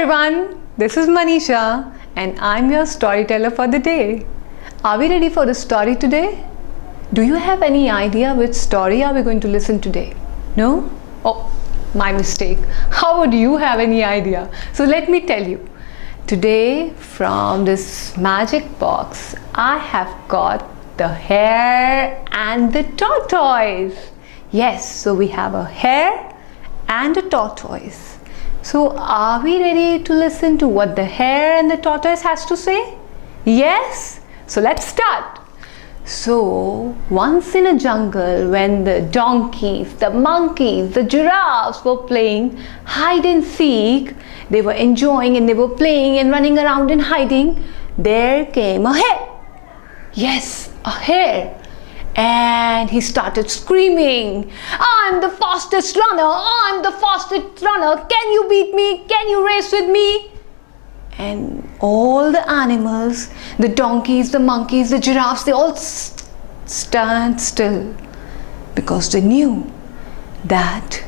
everyone, this is Manisha and I'm your storyteller for the day. Are we ready for the story today? Do you have any idea which story are we going to listen today? No? Oh, my mistake. How would you have any idea? So let me tell you. Today from this magic box, I have got the hare and the tortoise. Yes, so we have a hare and a tortoise. So are we ready to listen to what the hare and the tortoise has to say? Yes? So let's start. So once in a jungle, when the donkeys, the monkeys, the giraffes were playing hide and seek, they were enjoying and they were playing and running around and hiding, there came a hare. Yes, a hare. And he started screaming, I'm the fastest runner, I'm the fastest runner, can you beat me, can you race with me? And all the animals, the donkeys, the monkeys, the giraffes, they all stand still because they knew that,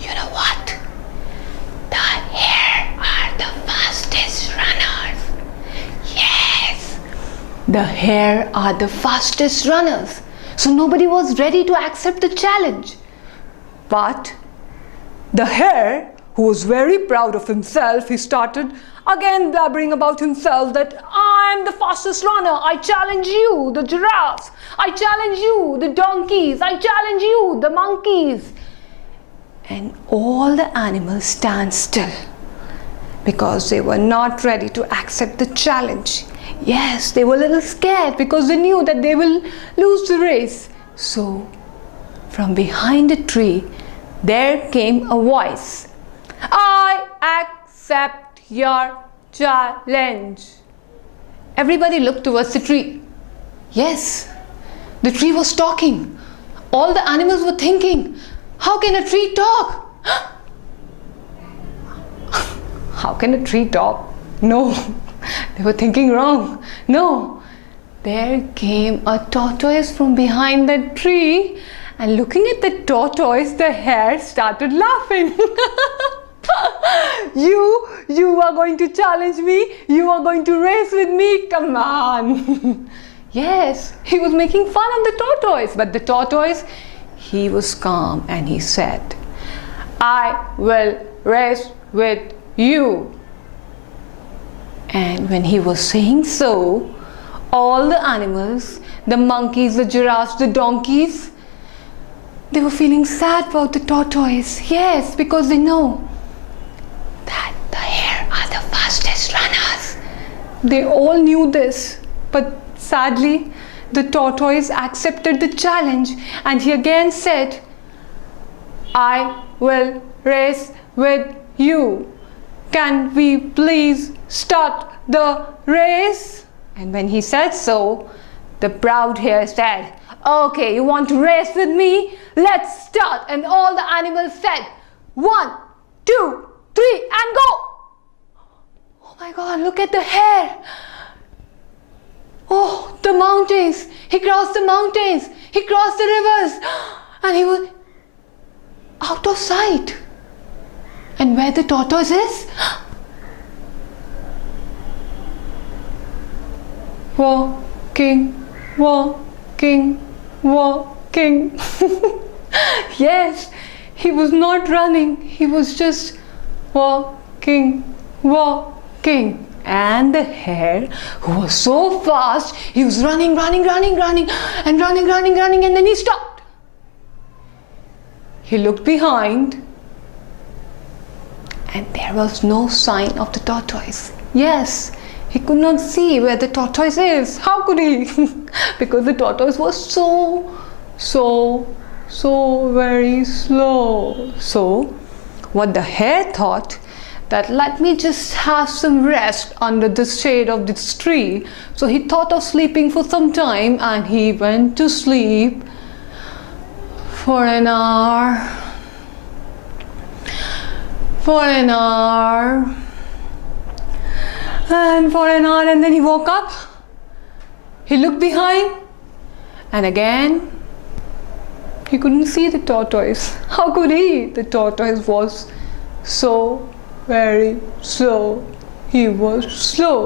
you know what, the hare are the fastest runners. Yes, the hare are the fastest runners. So nobody was ready to accept the challenge. But the hare, who was very proud of himself, he started again blabbering about himself that I'm the fastest runner. I challenge you, the giraffes. I challenge you, the donkeys. I challenge you, the monkeys. And all the animals stand still because they were not ready to accept the challenge. Yes, they were a little scared because they knew that they will lose the race. So from behind a tree, there came a voice. I accept your challenge. Everybody looked towards the tree. Yes, the tree was talking. All the animals were thinking, how can a tree talk? How can a tree talk? No, they were thinking wrong. No, there came a tortoise from behind that tree, and looking at the tortoise, the hare started laughing. You are going to challenge me? You are going to race with me? Come on. Yes, he was making fun of the tortoise, but the tortoise, he was calm and he said, I will race with you. And when he was saying so, all the animals, the monkeys, the giraffes, the donkeys, they were feeling sad about the tortoise. Yes, because they know that the hare are the fastest runners. They all knew this, but sadly, the tortoise accepted the challenge and he again said, I will race with you. Can we please start the race? And when he said so, the proud hare said, okay, you want to race with me? Let's start. And all the animals said, 1, 2, 3, and go. Oh my God, look at the hare. Oh, the mountains. He crossed the mountains. He crossed the rivers. And he was out of sight. And where the tortoise is? Walking, walking, walking. Yes, he was not running. He was just walking, walking. And the hare, who was so fast, he was running, and then he stopped. He looked behind and there was no sign of the tortoise. Yes, he could not see where the tortoise is. How could he? Because the tortoise was so very slow. So what the hare thought, that let me just have some rest under the shade of this tree. So he thought of sleeping for some time and he went to sleep for an hour. And then he woke up. He looked behind and again he couldn't see the tortoise. How could he? The tortoise was so very slow. He was slow.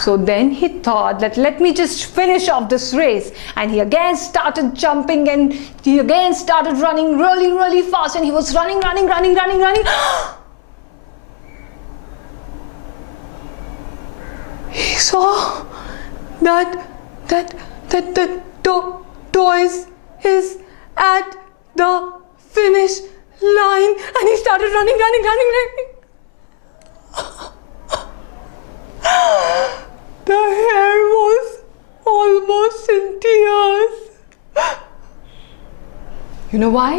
So then he thought that let me just finish off this race, and he again started jumping and he again started running really, really fast, and he was running. He saw that the tortoise is at the finish line, and he started running. The hare was almost in tears. You know why?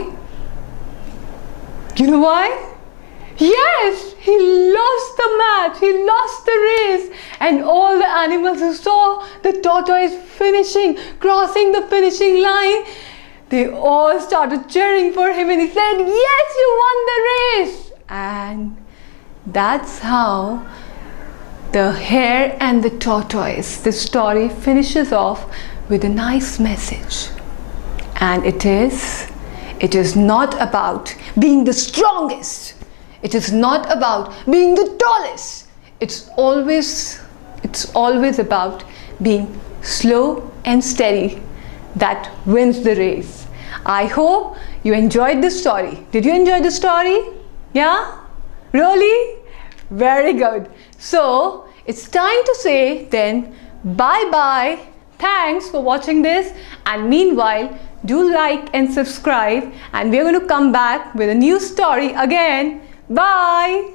Yes, he lost the match, he lost the race, and all the animals who saw the tortoise crossing the finishing line, they all started cheering for him, and he said, "Yes, you won the race!" And that's how the hare and the tortoise, the story finishes off with a nice message. And it is not about being the strongest. It is not about being the tallest. It's always about being slow and steady that wins the race. I hope you enjoyed this story. Did you enjoy the story? Yeah? Really? Very good. So it's time to say then bye-bye. Thanks for watching this, and meanwhile do like and subscribe, and we're going to come back with a new story again. Bye.